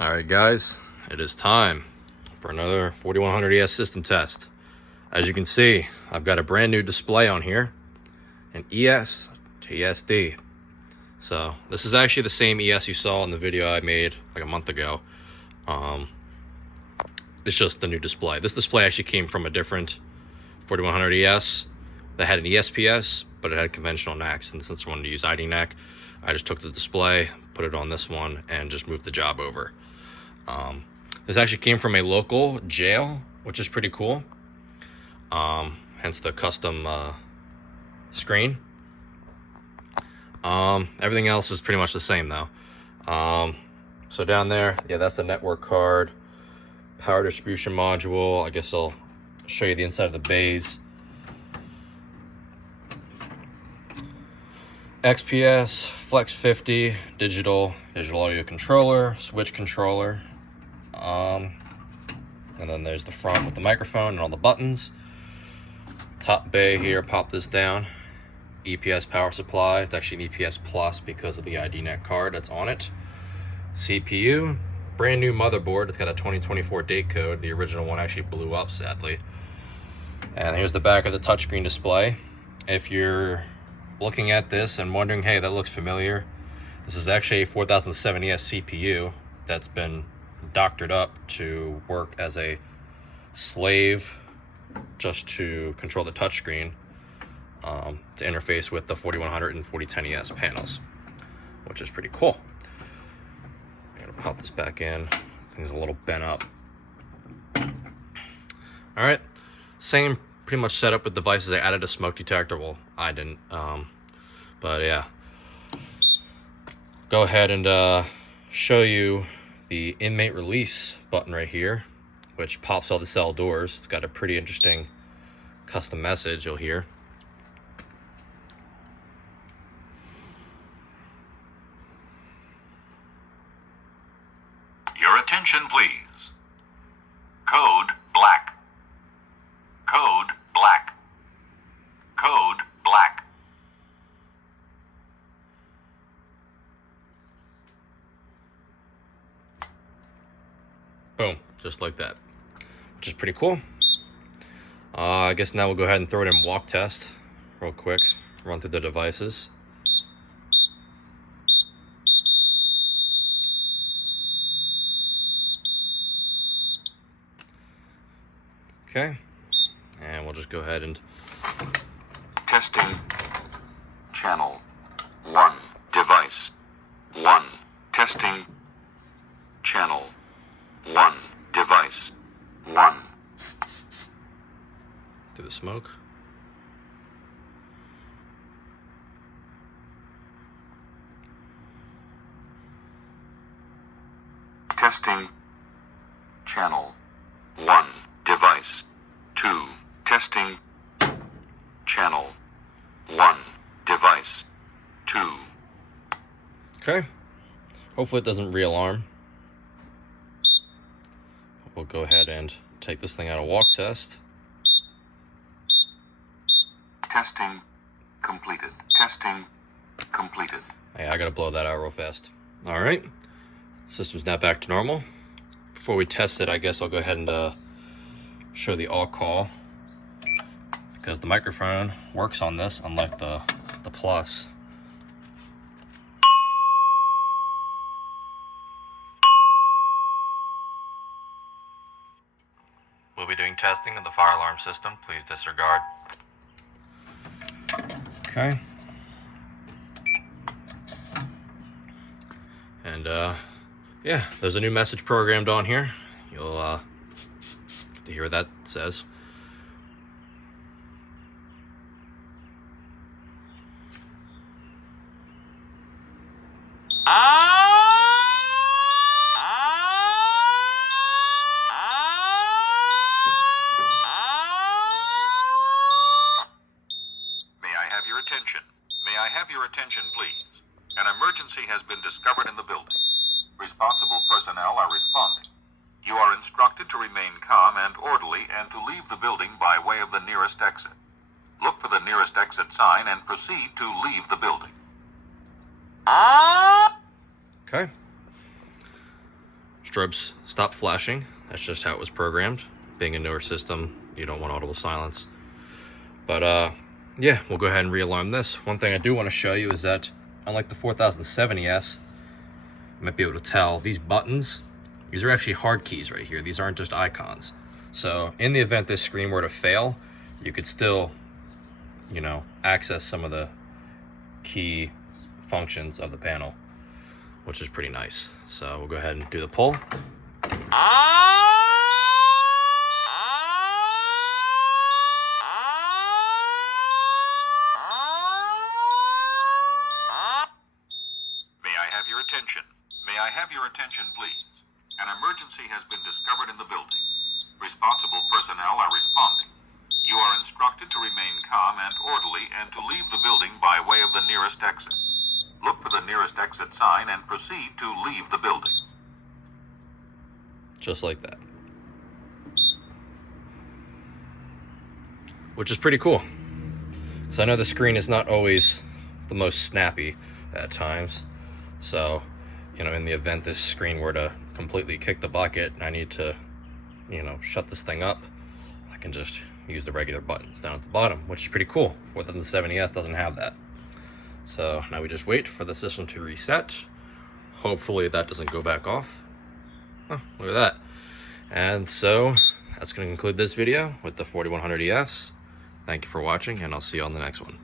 Alright guys, it is time for another 4100 ES system test. As you can see, I've got a brand new display on here, an ES to ESD. So this is actually the same ES you saw in the video I made like a month ago. It's just the new display. This display actually came from a different 4100 ES that had an ESPS, but it had conventional NACs. And since I wanted to use ID NAC, I just took the display, put it on this one, and just moved the job over. This actually came from a local jail, which is pretty cool. Hence the custom screen. Everything else is pretty much the same though. So down there, yeah, that's the network card, power distribution module. I guess I'll show you the inside of the bays. XPS, Flex 50, digital audio controller, switch controller. And then there's the front with the microphone and all the buttons. Top bay here, pop this down. EPS power supply. It's actually an EPS Plus because of the ID NAC card that's on it. CPU, brand new motherboard. It's got a 2024 date code. The original one actually blew up, sadly. And here's the back of the touchscreen display. If you're looking at this and wondering, hey, that looks familiar, this is actually a 4007 ES CPU that's been doctored up to work as a slave just to control the touchscreen, to interface with the 4100 and 4010 ES panels, which is pretty cool. I'm gonna pop this back in. Things a little bent up. All right, same pretty much setup with devices. I added a smoke detector. Well, I didn't, but yeah. Go ahead and show you the inmate release button right here, which pops all the cell doors. It's got a pretty interesting custom message you'll hear. Your attention, please. Code black. Code black. Code black. Boom, just like that, which is pretty cool. I guess now we'll go ahead and throw it in walk test real quick, run through the devices. Okay, and we'll just go ahead and Testing. Channel 1. Device 1. Testing. Channel 1. Device 1. do the smoke. Testing. Channel 1. Device 2. Testing. Channel 1. Device 2. Okay, hopefully it doesn't re-alarm. We'll go ahead and take this thing out of walk test. Testing completed. Testing completed. Hey, I gotta blow that out real fast. All right, system's now back to normal. Before we test it, I guess I'll go ahead and show the all call, because the microphone works on this, unlike the Plus. We'll be doing testing of the fire alarm system. Please disregard. Okay. And yeah, there's a new message programmed on here. You'll have to hear what that says. May I have your attention, please? An emergency has been discovered in the building. Responsible personnel are responding. You are instructed to remain calm and orderly and to leave the building by way of the nearest exit. Look for the nearest exit sign and proceed to leave the building. Okay. strobes stop flashing. That's just how it was programmed. Being a newer system, you don't want audible silence. But yeah, we'll go ahead and realign this. One thing I do want to show you is that unlike the 4070S, you might be able to tell these buttons, these are actually hard keys right here. These aren't just icons. So in the event this screen were to fail, you could still, you know, access some of the key functions of the panel, which is pretty nice. So we'll go ahead and do the pull. May I have your attention, please? An emergency has been discovered in the building. Responsible personnel are responding. You are instructed to remain calm and orderly and to leave the building by way of the nearest exit. Look for the nearest exit sign and proceed to leave the building. Just like that. Which is pretty cool. Because I know the screen is not always the most snappy at times. So, you know, in the event this screen were to completely kick the bucket and I need to, you know, shut this thing up, I can just use the regular buttons down at the bottom, which is pretty cool. 4070S doesn't have that. So now we just wait for the system to reset. Hopefully that doesn't go back off. Oh, look at that. And so that's going to conclude this video with the 4100ES. Thank you for watching, and I'll see you on the next one.